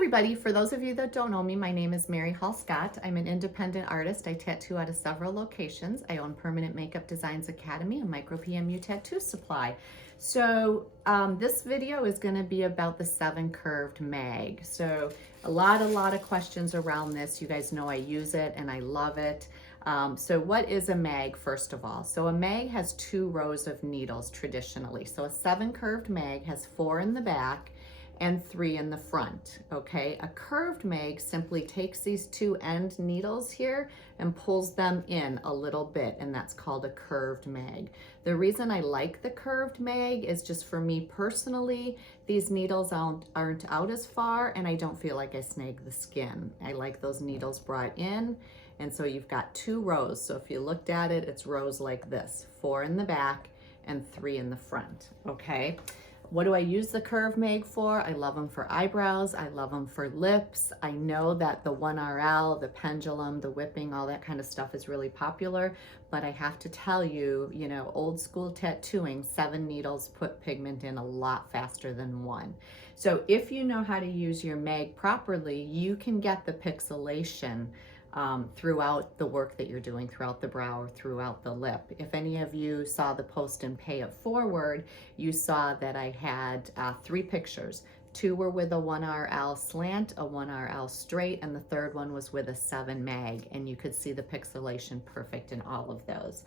everybody, for those of you that don't know me, my name is Mary Hall Scott. I'm an independent artist. I tattoo out of several locations. I own Permanent Makeup Designs Academy and Micro PMU Tattoo Supply. So this video is going to be about the 7 curved mag. So a lot of questions around this. You guys know I use it and I love it. So what is a mag, first of all? So a mag has 2 rows of needles traditionally. So a 7 curved mag has 4 in the back and 3 in the front, okay? A curved mag simply takes these 2 end needles here and pulls them in a little bit, and that's called a curved mag. The reason I like the curved mag is just for me personally, these needles aren't out as far and I don't feel like I snag the skin. I like those needles brought in, and so you've got 2 rows. So if you looked at it, it's rows like this, 4 in the back and 3 in the front, okay? What do I use the curved mag for? I love them for eyebrows. I love them for lips. I know that the 1RL, the pendulum, the whipping, all that kind of stuff is really popular, but I have to tell you, you know, old school tattooing, 7 needles put pigment in a lot faster than 1. So if you know how to use your mag properly, you can get the pixelation throughout the work that you're doing, throughout the brow or throughout the lip. If any of you saw the post and pay it forward, you saw that I had 3 pictures. 2 were with a 1RL slant, a 1RL straight, and the 3rd one was with a 7 mag, and you could see the pixelation perfect in all of those.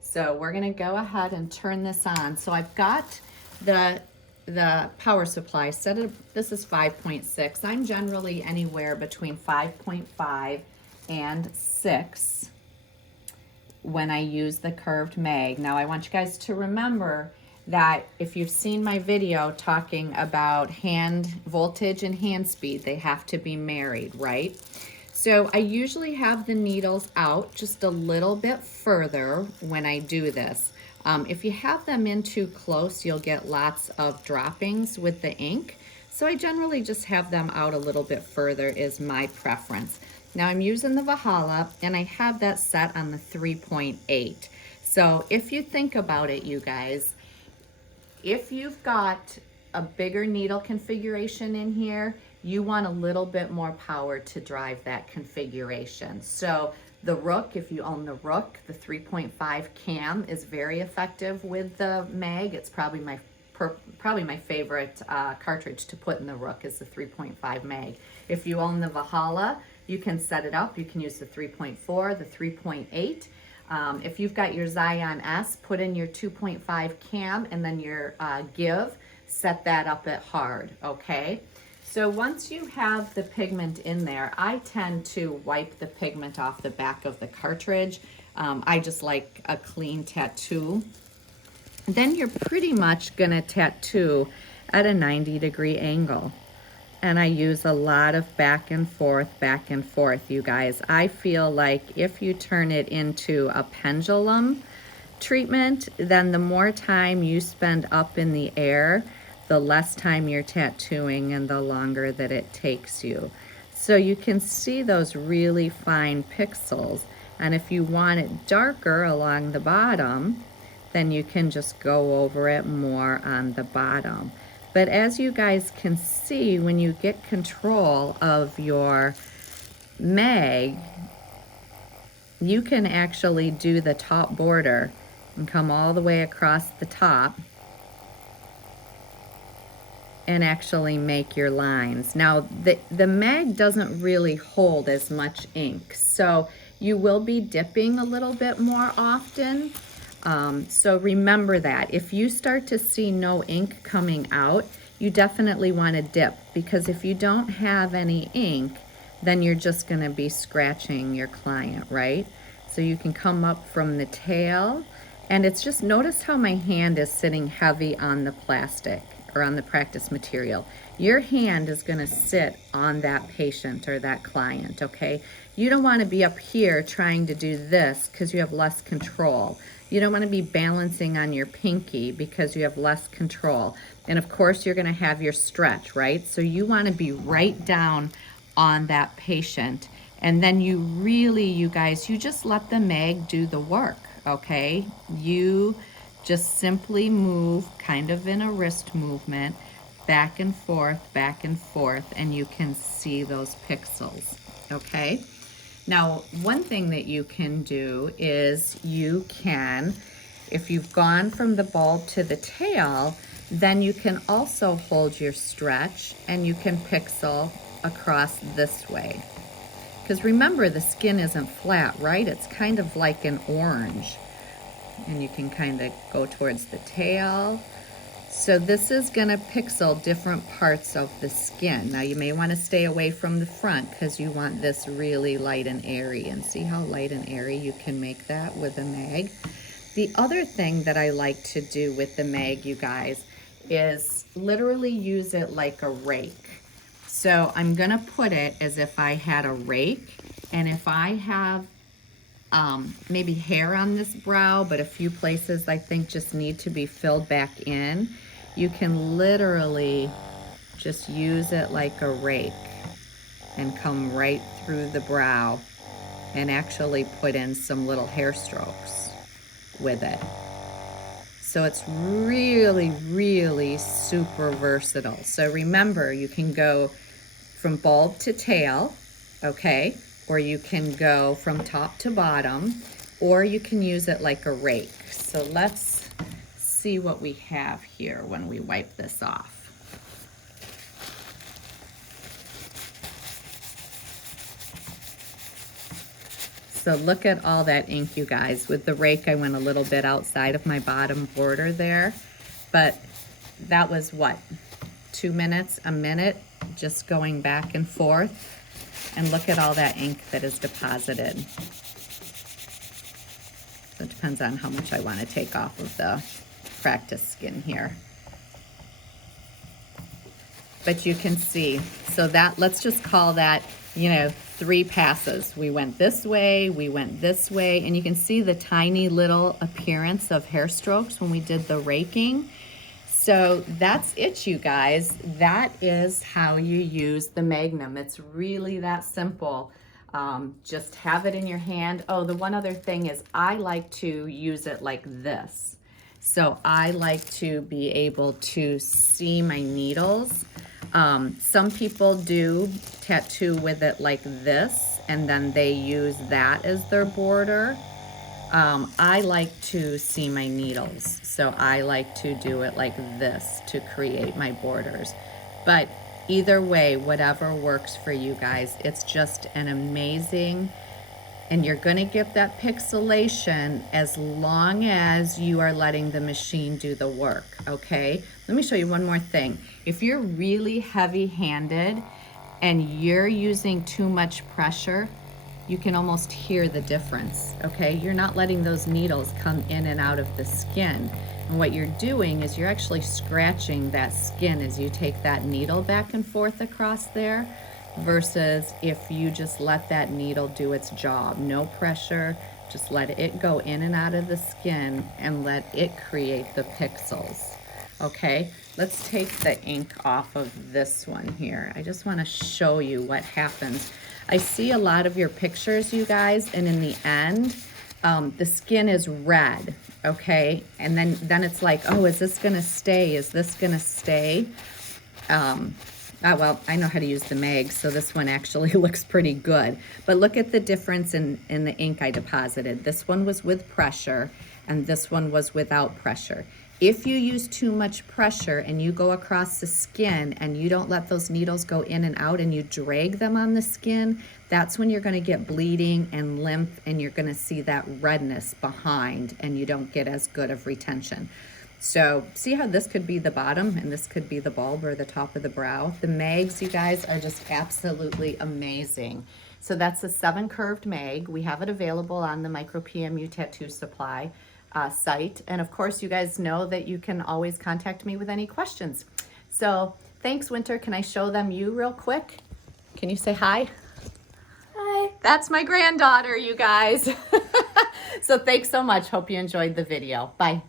So we're gonna go ahead and turn this on. So I've got the power supply set up. This is 5.6. I'm generally anywhere between 5.5 and 6 when I use the curved mag. Now I want you guys to remember that if you've seen my video talking about hand voltage and hand speed, they have to be married, right? So I usually have the needles out just a little bit further when I do this. If you have them in too close, you'll get lots of droppings with the ink. So I generally just have them out a little bit further is my preference. Now I'm using the Valhalla and I have that set on the 3.8. So if you think about it, you guys, if you've got a bigger needle configuration in here, you want a little bit more power to drive that configuration. So the Rook, if you own the Rook, the 3.5 cam is very effective with the mag. It's probably my favorite cartridge to put in the Rook is the 3.5 mag. If you own the Valhalla, you can set it up. You can use the 3.4, the 3.8. If you've got your Zion S, put in your 2.5 cam and then your give, set that up at hard, okay? So once you have the pigment in there, I tend to wipe the pigment off the back of the cartridge. I just like a clean tattoo. Then you're pretty much gonna tattoo at a 90-degree angle. And I use a lot of back and forth, you guys. I feel like if you turn it into a pendulum treatment, then the more time you spend up in the air, the less time you're tattooing and the longer that it takes you. So you can see those really fine pixels. And if you want it darker along the bottom, then you can just go over it more on the bottom. But as you guys can see, when you get control of your mag, you can actually do the top border and come all the way across the top and actually make your lines. Now, the mag doesn't really hold as much ink, so you will be dipping a little bit more often. So remember that. If you start to see no ink coming out, you definitely want to dip, because if you don't have any ink, then you're just going to be scratching your client, right? So you can come up from the tail, and it's just, notice how my hand is sitting heavy on the plastic or on the practice material. Your hand is going to sit on that patient or that client, okay? You don't want to be up here trying to do this because you have less control. You don't want to be balancing on your pinky because you have less control. And of course, you're going to have your stretch, right? So you want to be right down on that patient. And then you really, you guys, you just let the mag do the work, okay? You just simply move kind of in a wrist movement back and forth, and you can see those pixels, okay? Now, one thing that you can do is you can, if you've gone from the bulb to the tail, then you can also hold your stretch and you can pixel across this way. Because remember, the skin isn't flat, right? It's kind of like an orange. And you can kind of go towards the tail. So this is gonna pixel different parts of the skin. Now you may wanna stay away from the front because you want this really light and airy. And see how light and airy you can make that with a mag? The other thing that I like to do with the mag, you guys, is literally use it like a rake. So I'm gonna put it as if I had a rake, and if I have maybe hair on this brow, but a few places I think just need to be filled back in, you can literally just use it like a rake and come right through the brow and actually put in some little hair strokes with it. So it's really, really super versatile. So remember, you can go from bulb to tail, okay? Or you can go from top to bottom, or you can use it like a rake. So let's see what we have here when we wipe this off. So look at all that ink, you guys. With the rake, I went a little bit outside of my bottom border there, but that was what, 2 minutes, a minute, just going back and forth. And look at all that ink that is deposited. So it depends on how much I want to take off of the practice skin here. But you can see, so that, let's just call that, you know, 3 passes. We went this way, we went this way, and you can see the tiny little appearance of hair strokes when we did the raking. So that's it, you guys. That is how you use the Magnum. It's really that simple. Just have it in your hand. Oh, the one other thing is I like to use it like this. So I like to be able to see my needles. Some people do tattoo with it like this, and then they use that as their border. I like to see my needles, so I like to do it like this to create my borders. But either way, whatever works for you guys, it's just an amazing, and you're gonna get that pixelation as long as you are letting the machine do the work, okay? Let me show you one more thing. If you're really heavy-handed and you're using too much pressure, you can almost hear the difference, okay? You're not letting those needles come in and out of the skin. And what you're doing is you're actually scratching that skin as you take that needle back and forth across there, versus if you just let that needle do its job. No pressure, just let it go in and out of the skin and let it create the pixels, okay? Let's take the ink off of this one here. I just wanna show you what happens. I see a lot of your pictures, you guys, and in the end, the skin is red, okay? And then it's like, oh, is this gonna stay? Is this gonna stay? Well, I know how to use the mag, so this one actually looks pretty good. But look at the difference in the ink I deposited. This one was with pressure, and this one was without pressure. If you use too much pressure and you go across the skin and you don't let those needles go in and out and you drag them on the skin, that's when you're gonna get bleeding and lymph, and you're gonna see that redness behind, and you don't get as good of retention. So see how this could be the bottom and this could be the bulb or the top of the brow? The mags, you guys, are just absolutely amazing. So that's a 7 curved mag. We have it available on the Micro PMU Tattoo Supply site. And of course, you guys know that you can always contact me with any questions. So thanks, Winter. Can I show them you real quick? Can you say hi? Hi. That's my granddaughter, you guys. So thanks so much. Hope you enjoyed the video. Bye.